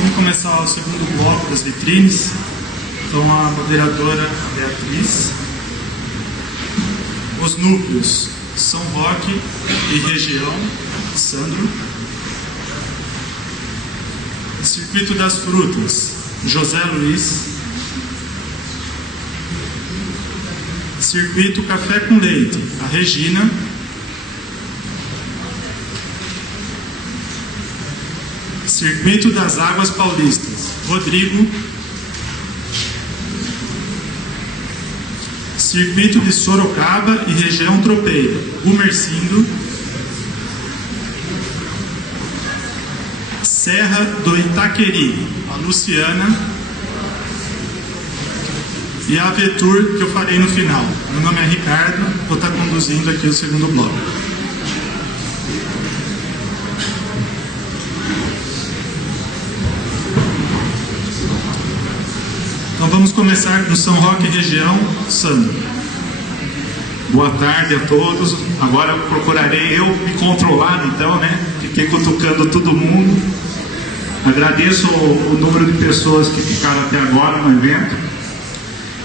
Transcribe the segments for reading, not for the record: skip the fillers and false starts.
Vamos começar o segundo bloco das vitrines. Então, a moderadora Beatriz. Os núcleos: São Roque e região, Sandro. Circuito das frutas: José Luiz. Circuito Café com Leite: a Regina. Circuito das Águas Paulistas: Rodrigo. Circuito de Sorocaba e região Tropeira: Gumercindo. Serra do Itaqueri: a Luciana. E a Avetur, que eu farei no final. Meu nome é Ricardo, vou estar conduzindo aqui o segundo bloco. Então vamos começar com São Roque e região, Sandro. Boa tarde a todos. Agora procurarei eu me controlar, então, né? Fiquei cutucando todo mundo. Agradeço o número de pessoas que ficaram até agora no evento.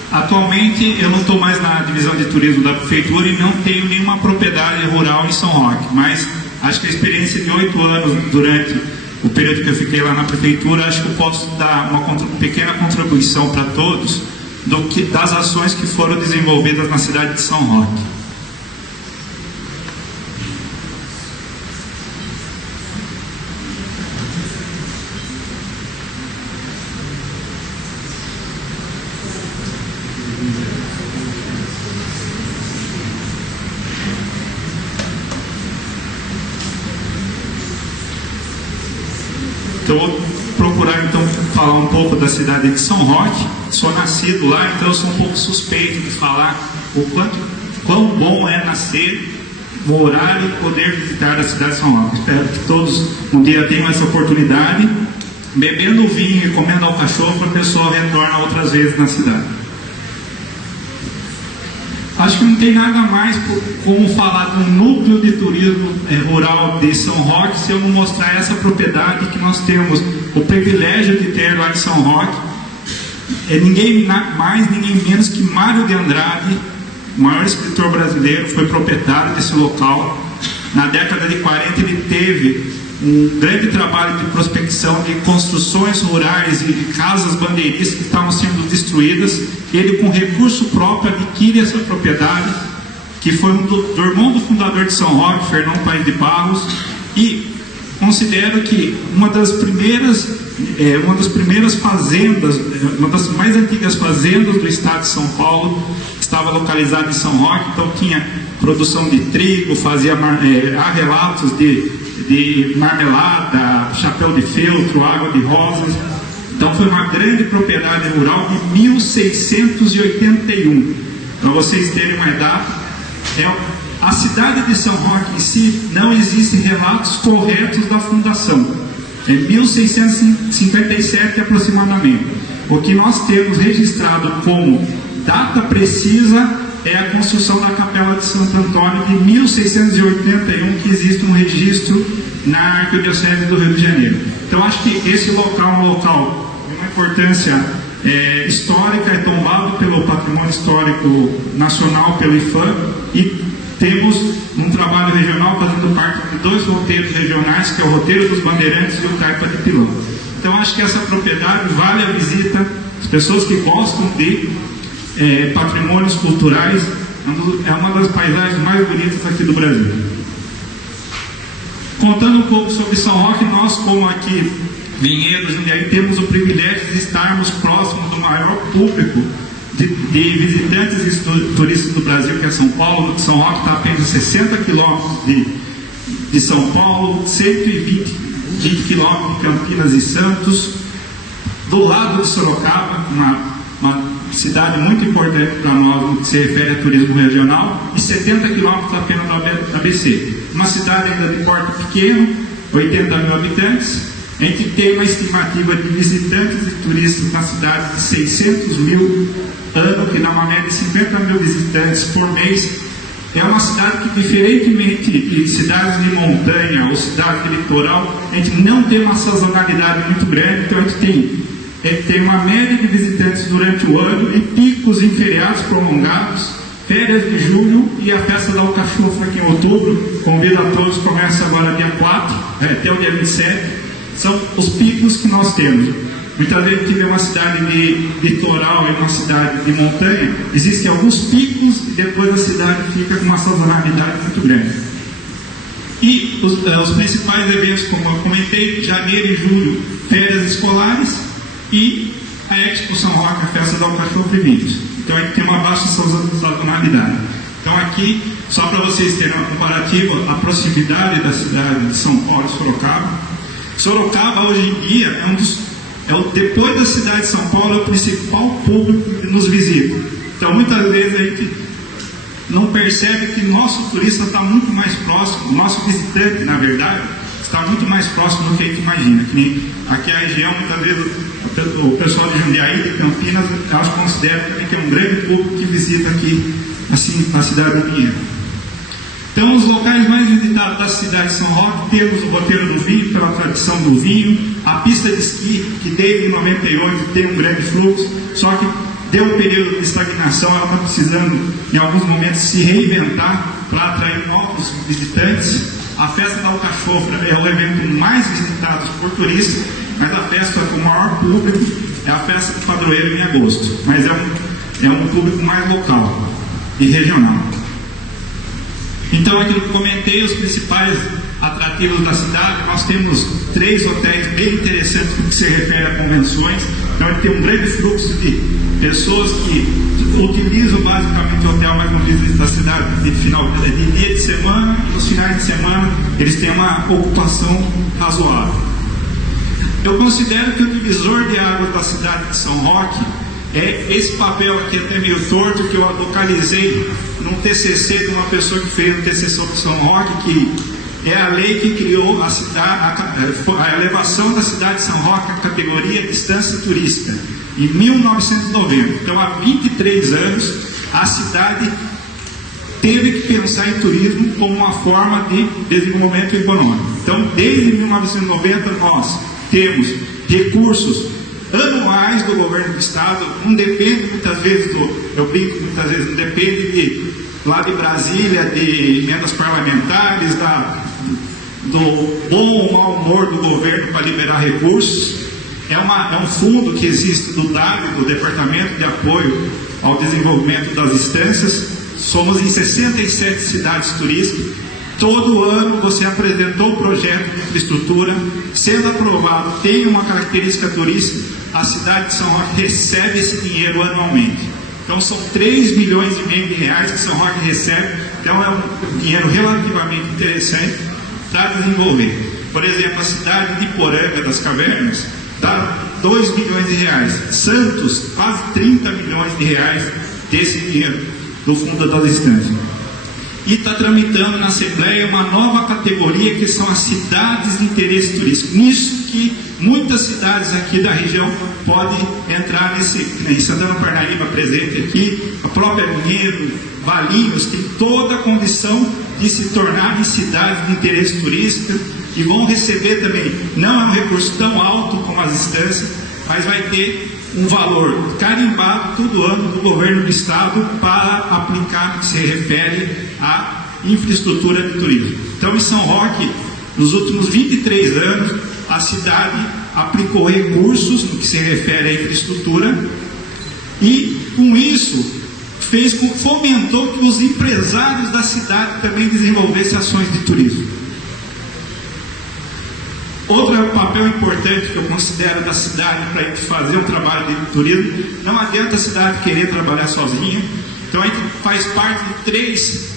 Atualmente eu não estou mais na divisão de turismo da prefeitura e não tenho nenhuma propriedade rural em São Roque, mas acho que a experiência de 8 anos durante o período que eu fiquei lá na prefeitura, acho que eu posso dar uma pequena contribuição para todos das ações que foram desenvolvidas na cidade de São Roque. Então, eu vou procurar então falar um pouco da cidade de São Roque. Sou nascido lá, então eu sou um pouco suspeito de falar quão bom é nascer, morar e poder visitar a cidade de São Roque. Espero que todos um dia tenham essa oportunidade, bebendo vinho e comendo alcachofra, para o pessoal retorna outras vezes na cidade. Acho que não tem nada mais como falar do núcleo de turismo rural de São Roque se eu não mostrar essa propriedade que nós temos o privilégio de ter lá em São Roque. É ninguém mais, ninguém menos que Mário de Andrade, o maior escritor brasileiro, foi proprietário desse local. Na década de 40 ele teve um grande trabalho de prospecção de construções rurais e de casas bandeiristas que estavam sendo destruídas. Ele, com recurso próprio, adquire essa propriedade, que foi do irmão do fundador de São Roque, Fernão Paes de Barros, e considero que uma das primeiras fazendas, uma das mais antigas fazendas do estado de São Paulo, estava localizada em São Roque. Então tinha produção de trigo, há relatos de marmelada, chapéu de feltro, água de rosas. Então foi uma grande propriedade rural de 1681. Para vocês terem uma data, a cidade de São Roque em si não existem relatos corretos da fundação. É 1657 aproximadamente. O que nós temos registrado como data precisa é a construção da Capela de Santo Antônio de 1681, que existe um registro na Arquidiocese do Rio de Janeiro. Então acho que esse local é um local de uma importância histórica, é tombado pelo Patrimônio Histórico Nacional, pelo IFAM, e temos um trabalho regional fazendo parte de 2 roteiros regionais, que é o roteiro dos Bandeirantes e o Taipa de Pilão. Então acho que essa propriedade vale a visita. As pessoas que gostam de patrimônios culturais, é uma das paisagens mais bonitas aqui do Brasil. Contando um pouco sobre São Roque, nós, como aqui Vinhedos, temos o privilégio de estarmos próximos do maior público de visitantes e turistas do Brasil, que é São Paulo. São Roque está a apenas 60 quilômetros de São Paulo, 120 quilômetros de Campinas e Santos, do lado de Sorocaba, uma cidade muito importante para nós no que se refere a turismo regional, e 70 quilômetros apenas do ABC. Uma cidade ainda de porte pequeno, 80 mil habitantes. A gente tem uma estimativa de visitantes e turistas na cidade de 600 mil ano, que dá uma média de 50 mil visitantes por mês. é uma cidade que, diferentemente de cidades de montanha ou cidades de litoral, a gente não tem uma sazonalidade muito grande, então a gente tem uma média de visitantes durante o ano e picos em feriados prolongados, férias de julho e a festa da Alcachofra aqui em outubro. Convido a todos, começa agora dia 4 até o dia 27, são os picos que nós temos. Muitas vezes que é uma cidade de litoral e uma cidade de montanha, existem alguns picos e depois a cidade fica com uma sazonalidade muito grande. E os principais eventos, como eu comentei, janeiro e julho, férias escolares e a Expo São Roque, a festa da Alcachofra e vinhos. Então a gente tem uma baixa sazonalidade. Então aqui, só para vocês terem uma comparativa, a proximidade da cidade de São Paulo e Sorocaba. Sorocaba hoje em dia depois da cidade de São Paulo, é o principal público que nos visita. Então muitas vezes a gente não percebe que nosso turista está muito mais próximo, o nosso visitante, na verdade, está muito mais próximo do que a gente imagina. Que nem aqui a região, muitas vezes, o pessoal de Jundiaí, de Campinas, elas consideram que é um grande público que visita aqui assim, a cidade do Pinheiro. Então, os locais mais visitados da cidade de São Roque, temos o roteiro do vinho, pela tradição do vinho, a pista de esqui, que desde 98 tem um grande fluxo, só que deu um período de estagnação, ela está precisando, em alguns momentos, se reinventar para atrair novos visitantes. A festa da Alcachofra é o evento mais visitado por turistas, mas a festa com o maior público é a festa do padroeiro em agosto, mas é um público mais local e regional. Então, aquilo que comentei, os principais atrativos da cidade, nós temos 3 hotéis bem interessantes no que se refere a convenções. Então, ele tem um grande fluxo de pessoas que utilizam basicamente o hotel mais movido da cidade de dia de semana, e nos finais de semana eles têm uma ocupação razoável. Eu considero que o divisor de águas da cidade de São Roque é esse papel aqui até meio torto que eu localizei num TCC de uma pessoa que fez um TCC sobre São Roque, que é a lei que criou a elevação da cidade de São Roque à categoria distância turística, em 1990. Então, há 23 anos, a cidade teve que pensar em turismo como uma forma de desenvolvimento econômico. Então, desde 1990, nós temos recursos anuais do governo do estado, não depende muitas vezes eu brinco muitas vezes, não depende lá de Brasília, de emendas parlamentares, do bom ou mau humor do governo para liberar recursos. É um fundo que existe do DAB, do Departamento de Apoio ao Desenvolvimento das Estâncias. Somos em 67 cidades turísticas. Todo ano você apresentou o projeto de infraestrutura, sendo aprovado, tem uma característica turística, a cidade de São Roque recebe esse dinheiro anualmente. Então são 3,5 milhões de reais que São Roque recebe, então é um dinheiro relativamente interessante para desenvolver. Por exemplo, a cidade de Poranga das Cavernas dá 2 milhões de reais. Santos, quase 30 milhões de reais desse dinheiro do Fundo das Estâncias. E está tramitando na Assembleia uma nova categoria que são as cidades de interesse turístico. Nisso que muitas cidades aqui da região podem entrar em Santana Parnaíba presente aqui, a própria Vinhedo, Valinhos, tem toda a condição de se tornarem cidades de interesse turístico e vão receber também, não é um recurso tão alto como as estâncias, mas vai ter um valor carimbado todo ano do governo do estado para aplicar no que se refere à infraestrutura de turismo. Então, em São Roque, nos últimos 23 anos, a cidade aplicou recursos no que se refere à infraestrutura e, com isso, fomentou que os empresários da cidade também desenvolvessem ações de turismo. Outro papel importante que eu considero da cidade para a gente fazer um trabalho de turismo, não adianta a cidade querer trabalhar sozinha, então a gente faz parte de 3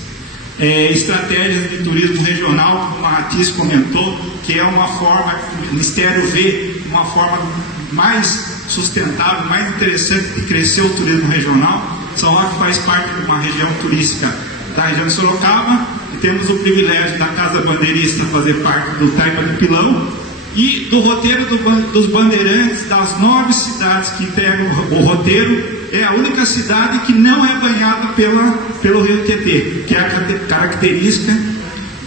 estratégias de turismo regional, como a Ratis comentou, que é uma forma que o Ministério vê, uma forma mais sustentável, mais interessante de crescer o turismo regional. São Roque faz parte de uma região turística da região de Sorocaba, e temos o privilégio da Casa Bandeirista fazer parte do Taipa de Pilão, E do roteiro dos Bandeirantes, das 9 cidades que integram o roteiro, é a única cidade que não é banhada pelo Rio Tietê, que é a característica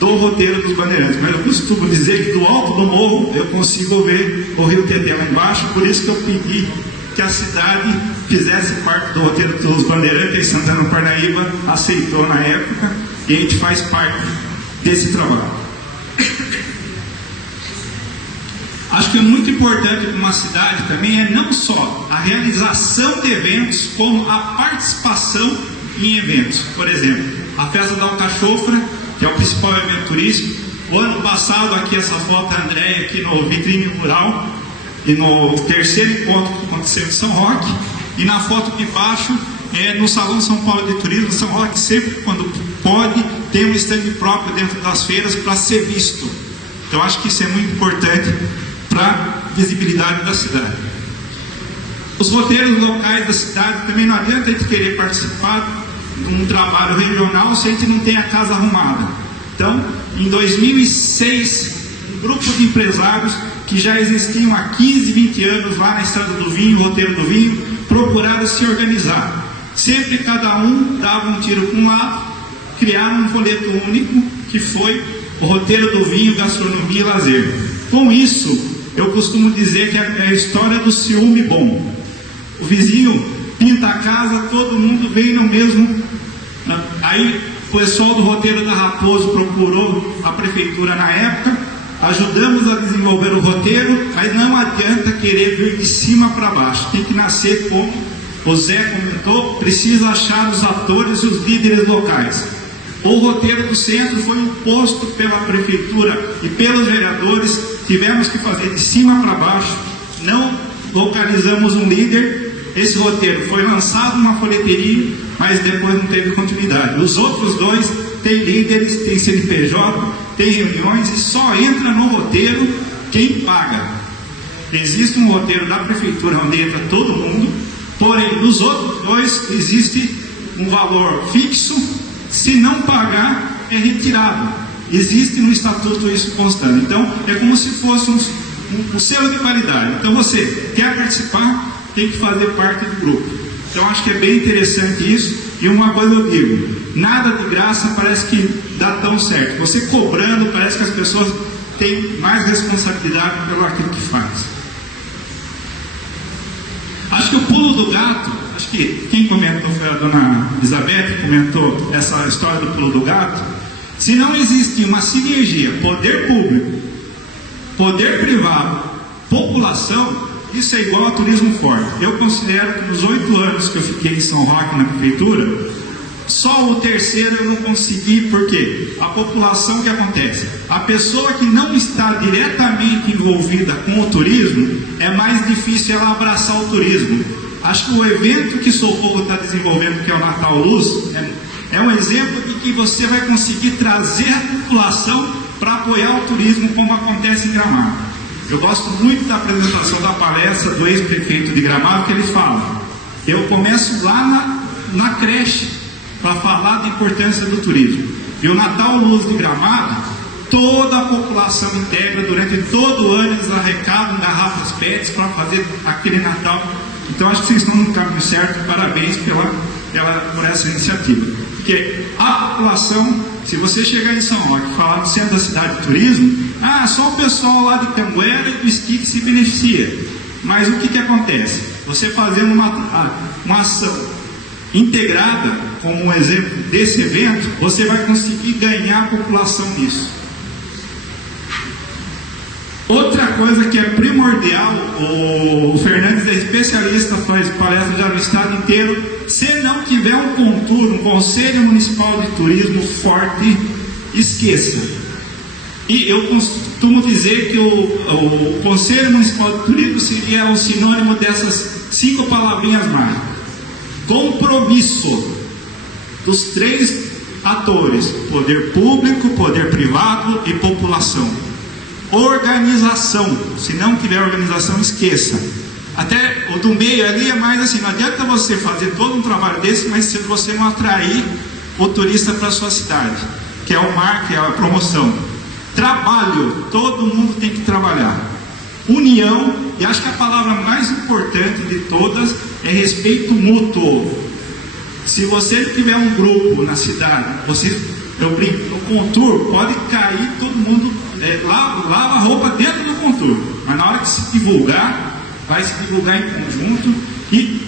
do roteiro dos Bandeirantes. Mas eu costumo dizer que do alto do morro eu consigo ver o Rio Tietê lá embaixo, por isso que eu pedi que a cidade fizesse parte do roteiro dos Bandeirantes, e Santana do Parnaíba aceitou na época, e a gente faz parte desse trabalho. Acho que é muito importante para uma cidade também é não só a realização de eventos, como a participação em eventos. Por exemplo, a Festa da Alcachofra, que é o principal evento turístico. O ano passado, aqui essa foto da Andréia, aqui no Vitrine Rural, e no terceiro encontro que aconteceu em São Roque, e na foto de baixo é no Salão São Paulo de Turismo. São Roque sempre, quando pode, tem um stand próprio dentro das feiras para ser visto. Então acho que isso é muito importante para a visibilidade da cidade. Os roteiros locais da cidade também não adianta a gente querer participar de um trabalho regional se a gente não tem a casa arrumada. Então, em 2006, um grupo de empresários que já existiam há 15, 20 anos lá na Estrada do Vinho, roteiro do vinho, procuraram se organizar. Sempre cada um dava um tiro para um lado, criaram um folheto único que foi o roteiro do vinho, gastronomia e lazer. Com isso, eu costumo dizer que é a história do ciúme bom. O vizinho pinta a casa, todo mundo vem no mesmo. Aí o pessoal do roteiro da Raposo procurou a prefeitura na época, ajudamos a desenvolver o roteiro, mas não adianta querer vir de cima para baixo, tem que nascer, como o Zé comentou, precisa achar os atores e os líderes locais. O roteiro do centro foi imposto pela prefeitura e pelos vereadores, tivemos que fazer de cima para baixo, não localizamos um líder. Esse roteiro foi lançado numa folheteria, mas depois não teve continuidade. Os outros dois têm líderes, têm CNPJ, têm reuniões e só entra no roteiro quem paga. Existe um roteiro da prefeitura onde entra todo mundo, porém nos outros dois existe um valor fixo. Se não pagar, é retirado. Existe no estatuto isso constante. Então, é como se fosse um selo de qualidade. Então, você quer participar, tem que fazer parte do grupo. Então, acho que é bem interessante isso. E uma coisa eu digo, nada de graça parece que dá tão certo. Você cobrando, parece que as pessoas têm mais responsabilidade pelo aquilo que faz. Acho que o pulo do gato, acho que quem comentou foi a dona Elizabeth, que comentou essa história do pulo do gato. Se não existe uma sinergia, poder público, poder privado, população, isso é igual a turismo forte. Eu considero que nos 8 anos que eu fiquei em São Roque na prefeitura, só o terceiro eu não consegui, porque a população, que acontece? A pessoa que não está diretamente envolvida com o turismo, é mais difícil ela abraçar o turismo. Acho que o evento que Socorro está desenvolvendo, que é o Natal Luz, é um exemplo de que você vai conseguir trazer a população para apoiar o turismo, como acontece em Gramado. Eu gosto muito da apresentação da palestra do ex-prefeito de Gramado, que ele fala, eu começo lá na creche, para falar da importância do turismo. E o Natal Luz de Gramado, toda a população integra, durante todo o ano, eles arrecadam garrafas PETs para fazer aquele Natal. Então acho que vocês estão no caminho certo, parabéns por essa iniciativa. Porque a população, se você chegar em São Roque e falar no centro da cidade de turismo, só o pessoal lá de Canguera e do esqui que se beneficia. Mas o que acontece? Você fazendo uma ação integrada, como um exemplo desse evento, você vai conseguir ganhar a população nisso. Outra coisa que é primordial, o Fernandes é especialista, faz palestra já no estado inteiro. Se não tiver um CONTUR, um Conselho Municipal de Turismo forte, esqueça. E eu costumo dizer que o Conselho Municipal de Turismo seria o sinônimo dessas 5 palavrinhas mágicas. Compromisso dos 3 atores, poder público, poder privado e população. Organização, se não tiver organização, esqueça. Até o do meio ali é mais assim, não adianta você fazer todo um trabalho desse, mas se você não atrair o turista para a sua cidade, que é o marketing, é a promoção. Trabalho, todo mundo tem que trabalhar. união, e acho que a palavra mais importante de todas é respeito mútuo. Se você tiver um grupo na cidade, eu brinco, no Contur pode cair todo mundo, lava a roupa dentro do Contur, mas na hora que se divulgar, vai se divulgar em conjunto e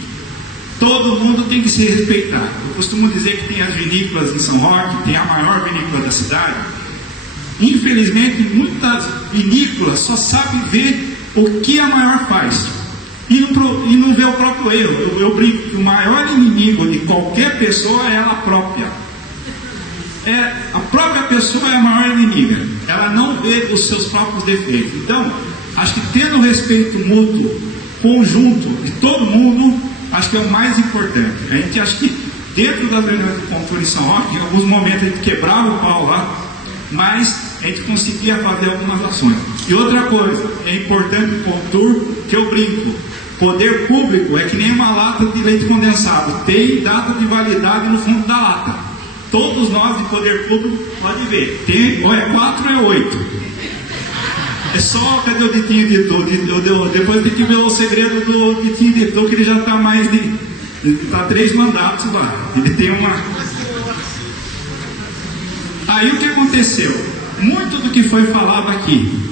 todo mundo tem que se respeitar. Eu costumo dizer que tem as vinícolas em São Roque, tem a maior vinícola da cidade. Infelizmente, muitas vinícolas só sabem ver o que a maior faz e não vê o próprio erro. Eu brinco que o maior inimigo de qualquer pessoa é ela própria. A própria pessoa é a maior inimiga. Ela não vê os seus próprios defeitos. Então, acho que tendo respeito mútuo, conjunto de todo mundo, acho que é o mais importante. A gente acha que dentro da reunião de Contur em São Roque, em alguns momentos a gente quebrava o pau lá, mas a gente conseguia fazer algumas ações. E outra coisa, é importante o Contur, que eu brinco, poder público é que nem uma lata de leite condensado, tem data de validade no fundo da lata. Todos nós de poder público podem ver, tem, ou é 4 ou é 8. É só, cadê o Ditinho Editor? Depois tem que ver o segredo do Ditinho Editor, que ele já está mais de... está 3 mandatos lá. Ele tem uma... Aí o que aconteceu? Muito do que foi falado aqui,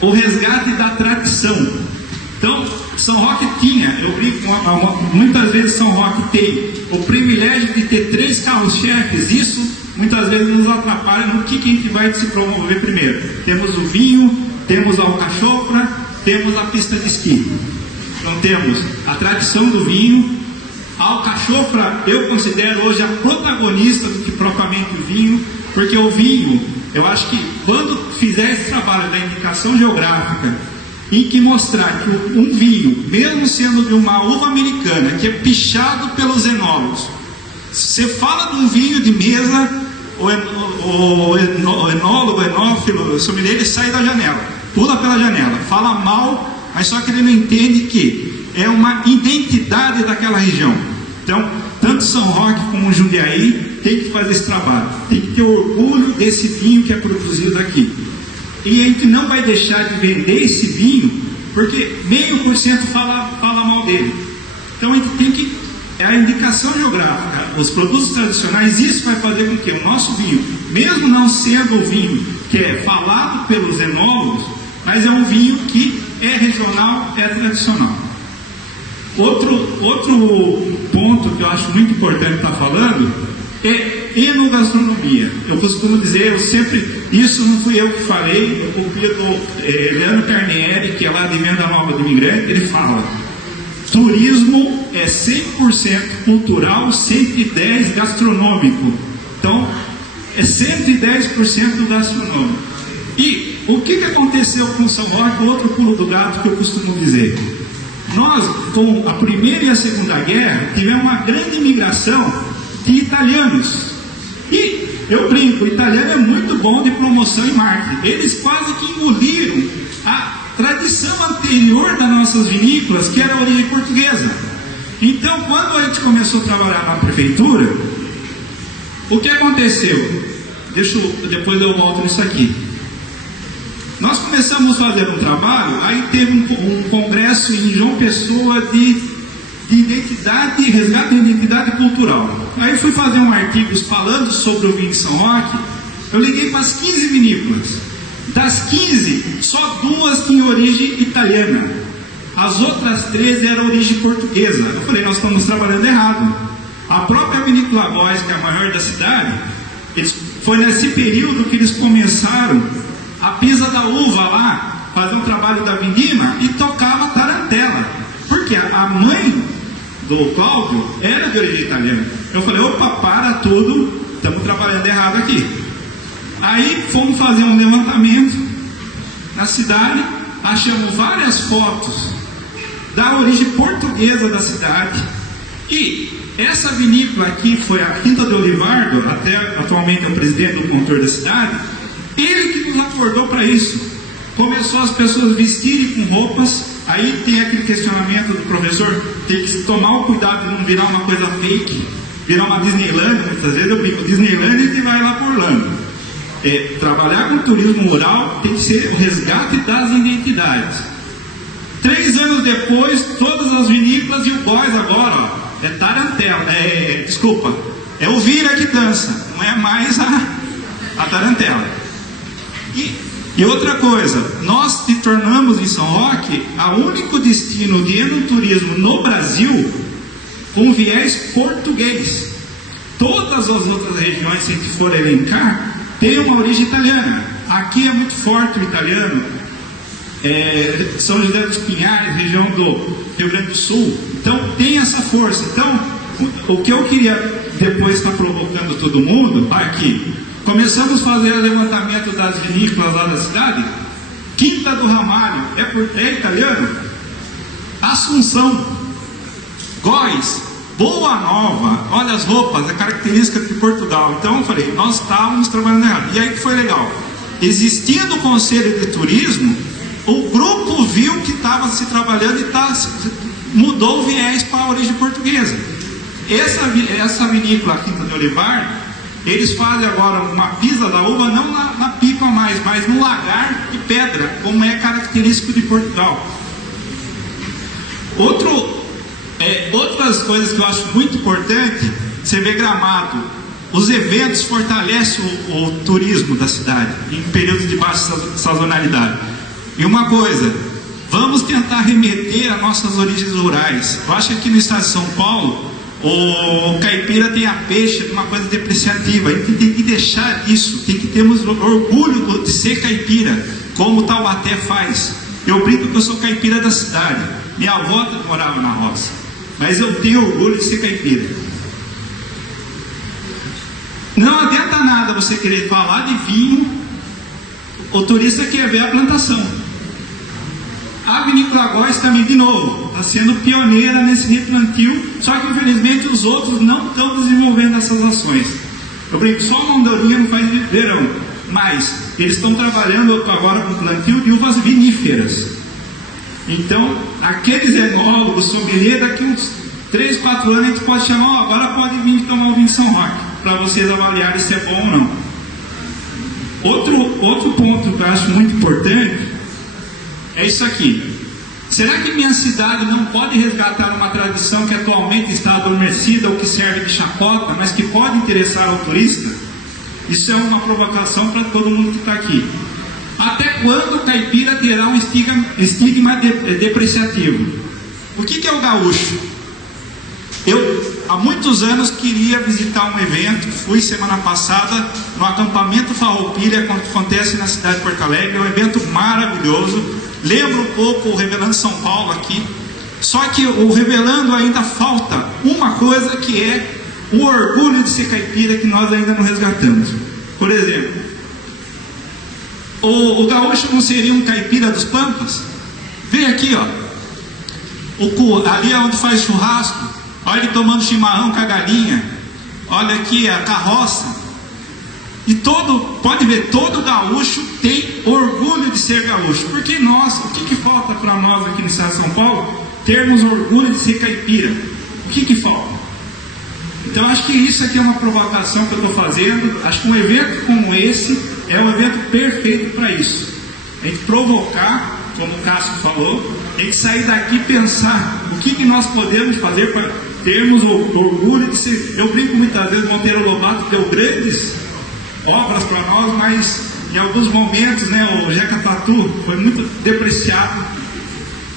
o resgate da tradição. Então, São Roque tinha, eu brinco, muitas vezes São Roque tem o privilégio de ter 3 carros-chefes. Isso muitas vezes nos atrapalha no que a gente vai se promover primeiro. Temos o vinho, temos a alcachofra, temos a pista de esqui. Então temos a tradição do vinho. A alcachofra eu considero hoje a protagonista do que propriamente o vinho, porque o vinho, eu acho que quando fizer esse trabalho da indicação geográfica, em que mostrar que um vinho, mesmo sendo de uma uva americana, que é pichado pelos enólogos, você fala de um vinho de mesa, o enólogo, enófilo, o sommelier, ele sai da janela, pula pela janela, fala mal, mas só que ele não entende que é uma identidade daquela região. Então, tanto São Roque como Jundiaí tem que fazer esse trabalho, tem que ter orgulho desse vinho que é produzido aqui. E a gente não vai deixar de vender esse vinho, porque 0,5% fala mal dele. Então a gente tem que, é a indicação geográfica, os produtos tradicionais, isso vai fazer com que o nosso vinho, mesmo não sendo o vinho que é falado pelos enólogos, mas é um vinho que é regional, é tradicional. Outro ponto que eu acho muito importante estar falando é enogastronomia. Eu costumo dizer, isso não fui eu que falei, eu copiei do Leandro Carnieri, que é lá de Venda Nova do Imigrante, ele fala: turismo é 100% cultural, 110% gastronômico. Então, é 110% gastronômico. E o que aconteceu com São Roque? Outro pulo do gato que eu costumo dizer. Nós, com a Primeira e a Segunda Guerra, tivemos uma grande imigração de italianos. E eu brinco, o italiano é muito bom de promoção e marketing. Eles quase que engoliram a tradição anterior das nossas vinícolas, que era a origem portuguesa. Então, quando a gente começou a trabalhar na prefeitura, o que aconteceu? Depois eu volto nisso aqui. Nós começamos a fazer um trabalho, aí teve um congresso em João Pessoa de identidade, resgate de identidade cultural. Aí fui fazer um artigo falando sobre o vinho de São Roque. Eu liguei para as 15 vinícolas. Das 15, só 2 tinham origem italiana. As outras 13 eram origem portuguesa. Eu falei, nós estamos trabalhando errado. A própria vinícola Góes, que é a maior da cidade, foi nesse período que eles começaram a pisa da uva lá, fazer um trabalho da vindima e tocava tarantela. Porque a mãe do Cláudio era de origem italiana. Eu falei, opa, para tudo, estamos trabalhando errado aqui. Aí fomos fazer um levantamento na cidade, achamos várias fotos da origem portuguesa da cidade. E essa vinícola aqui foi a Quinta de Olivardo, até atualmente é o presidente do Contur da cidade. Ele que nos acordou para isso. Começou as pessoas vestirem com roupas. Aí tem aquele questionamento do professor, tem que tomar o cuidado de não virar uma coisa fake, virar uma Disneyland. Muitas vezes eu brinco, Disneyland e vai lá por Orlando. trabalhar com turismo rural tem que ser o resgate das identidades. 3 anos depois, todas as vinícolas e o góis agora, ó, é tarantela, é o vira que dança, não é mais a tarantela. E outra coisa, nós se tornamos em São Roque o único destino de enoturismo no Brasil com viés português. Todas as outras regiões, se a gente for elencar, tem uma origem italiana. Aqui é muito forte o italiano, São José dos Pinhais, região do Rio Grande do Sul. Então tem essa força. Então, o que eu queria depois estar provocando todo mundo aqui, começamos a fazer o levantamento das vinícolas lá da cidade. Quinta do Ramalho é italiano. Assunção, Góis, Boa Nova, olha as roupas, a característica de Portugal. Então eu falei, nós estávamos trabalhando errado. E aí que foi legal, existindo o Conselho de Turismo, o grupo viu que estava se trabalhando e mudou o viés para a origem portuguesa. Essa vinícola Quinta de Olivar, eles fazem agora uma pisa da uva não na pipa mais, mas no lagar de pedra, como é característico de Portugal. Outras coisas que eu acho muito importante, você vê Gramado, os eventos fortalecem o turismo da cidade em períodos de baixa sazonalidade. E uma coisa, vamos tentar remeter às nossas origens rurais. Eu acho que aqui no estado de São Paulo, o caipira tem a peixe, uma coisa depreciativa. A gente tem que deixar isso, tem que termos orgulho de ser caipira, como o Taubaté faz. Eu brinco que eu sou caipira da cidade. Minha avó morava na roça, mas eu tenho orgulho de ser caipira. Não adianta nada você querer falar de vinho, o turista quer ver a plantação. A Vinícola Góis também, de novo, está sendo pioneira nesse replantio, só que infelizmente os outros não estão desenvolvendo essas ações. Eu brinco, só a Mandorinha não faz verão, mas eles estão trabalhando agora com plantio de uvas viníferas. Então, aqueles enólogos, sommelier, daqui uns 3, 4 anos a gente pode chamar, agora pode vir tomar o vinho de São Roque, para vocês avaliarem se é bom ou não. Outro ponto que eu acho muito importante é isso aqui. Será que minha cidade não pode resgatar uma tradição que atualmente está adormecida ou que serve de chacota, mas que pode interessar ao turista? Isso é uma provocação para todo mundo que está aqui. Até quando o caipira terá um estigma depreciativo? O que é o gaúcho? Eu, há muitos anos, queria visitar um evento, fui semana passada no acampamento Farroupilha, que acontece na cidade de Porto Alegre, é um evento maravilhoso, lembra um pouco o Revelando São Paulo aqui, só que o Revelando ainda falta uma coisa que é o orgulho de ser caipira, que nós ainda não resgatamos. Por exemplo, o gaúcho não seria um caipira dos Pampas? Vem aqui, ó, ali é onde faz churrasco, olha ele tomando chimarrão com a galinha, olha aqui a carroça, e pode ver, todo gaúcho tem orgulho de ser gaúcho, porque nós, o que falta para nós aqui no estado de São Paulo? Termos orgulho de ser caipira. O que falta? Então acho que isso aqui é uma provocação que eu estou fazendo. Acho que um evento como esse é um evento perfeito para isso. A gente provocar, como o Cássio falou, a gente sair daqui e pensar o que nós podemos fazer para termos orgulho de ser. Eu brinco muitas vezes, Monteiro Lobato deu grandes obras para nós, mas em alguns momentos, né, o Jeca Tatu foi muito depreciado.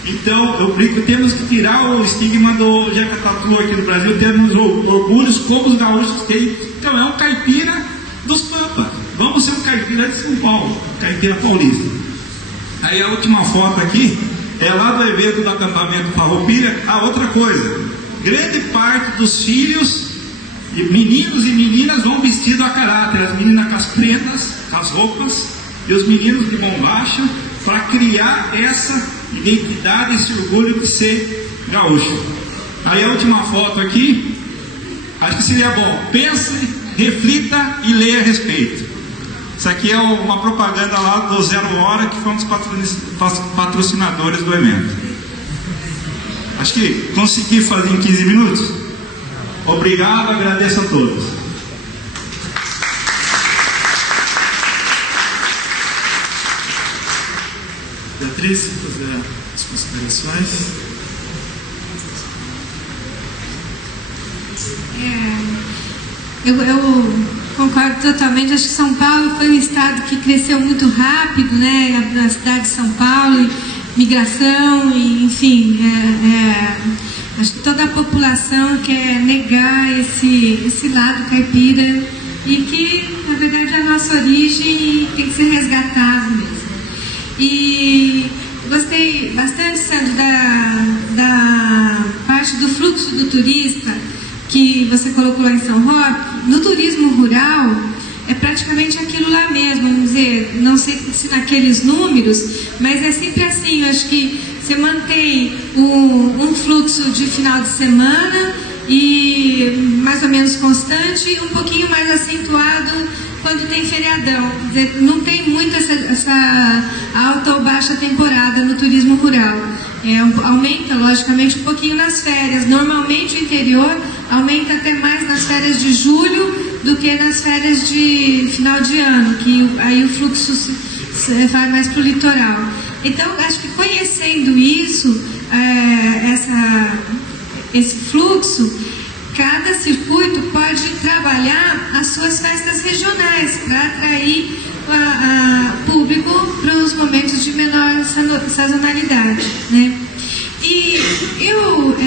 Então eu brinco, temos que tirar o estigma do Jeca Tatu aqui no Brasil, temos orgulhos como os gaúchos têm. Então é um caipira dos Pampas, vamos ser um caipira de São Paulo, caipira paulista. Aí a última foto aqui é lá do evento do acampamento Farroupilha. Outra coisa, grande parte dos filhos, meninos e meninas, vão vestidos a caráter, as meninas com as prendas, com as roupas, e os meninos de bombacha, para criar essa identidade, esse orgulho de ser gaúcho. Aí a última foto aqui, acho que seria bom, pense, reflita e leia a respeito. Isso aqui é uma propaganda lá do Zero Hora, que foi um dos patrocinadores do evento. Acho que consegui fazer em 15 minutos. Obrigado, agradeço a todos. Patrícia, fazer as considerações. Eu concordo totalmente. Acho que São Paulo foi um estado que cresceu muito rápido, né? A cidade de São Paulo, migração, e, enfim, acho que toda a população quer negar esse lado caipira e que, na verdade, é a nossa origem tem que ser resgatado mesmo. E gostei bastante, Sandro, da parte do fluxo do turista que você colocou lá em São Roque. No turismo rural é praticamente aquilo lá mesmo, vamos dizer, não sei se naqueles números, mas é sempre assim. Eu acho que você mantém um fluxo de final de semana e mais ou menos constante, um pouquinho mais acentuado quando tem feriadão. Quer dizer, não tem muito essa alta ou baixa temporada no turismo rural. Aumenta, logicamente, um pouquinho nas férias. Normalmente o interior aumenta até mais nas férias de julho do que nas férias de final de ano, que aí o fluxo vai mais para o litoral. Então, acho que conhecendo isso, esse fluxo, cada circuito pode trabalhar as suas festas regionais para atrair público para os momentos de menor sazonalidade, né? E eu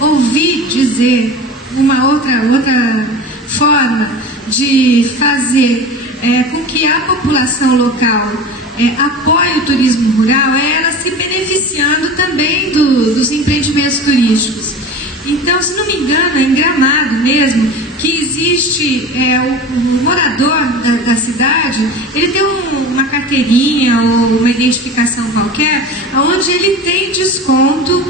ouvi dizer uma outra forma de fazer com que a população local apoie o turismo rural, é ela se beneficiando também dos empreendimentos turísticos. Então, se não me engano, é em Gramado mesmo, que existe o morador da cidade, ele tem uma carteirinha ou uma identificação qualquer, onde ele tem desconto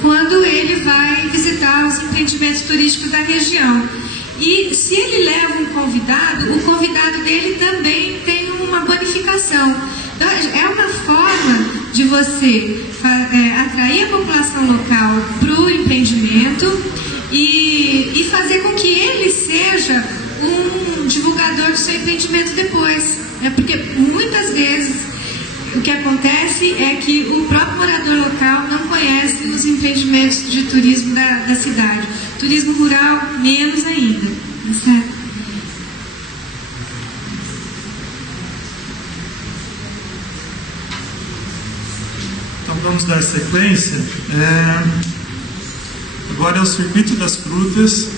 quando ele vai visitar os empreendimentos turísticos da região. E se ele leva um convidado, o convidado dele também tem uma bonificação. Então, é uma forma de você atrair a população local para o empreendimento e fazer com que ele seja um divulgador do seu empreendimento depois. Porque muitas vezes o que acontece é que o próprio morador local não conhece os empreendimentos de turismo da cidade. Turismo rural, menos ainda. Certo? Então vamos dar sequência. Agora é o Circuito das Frutas.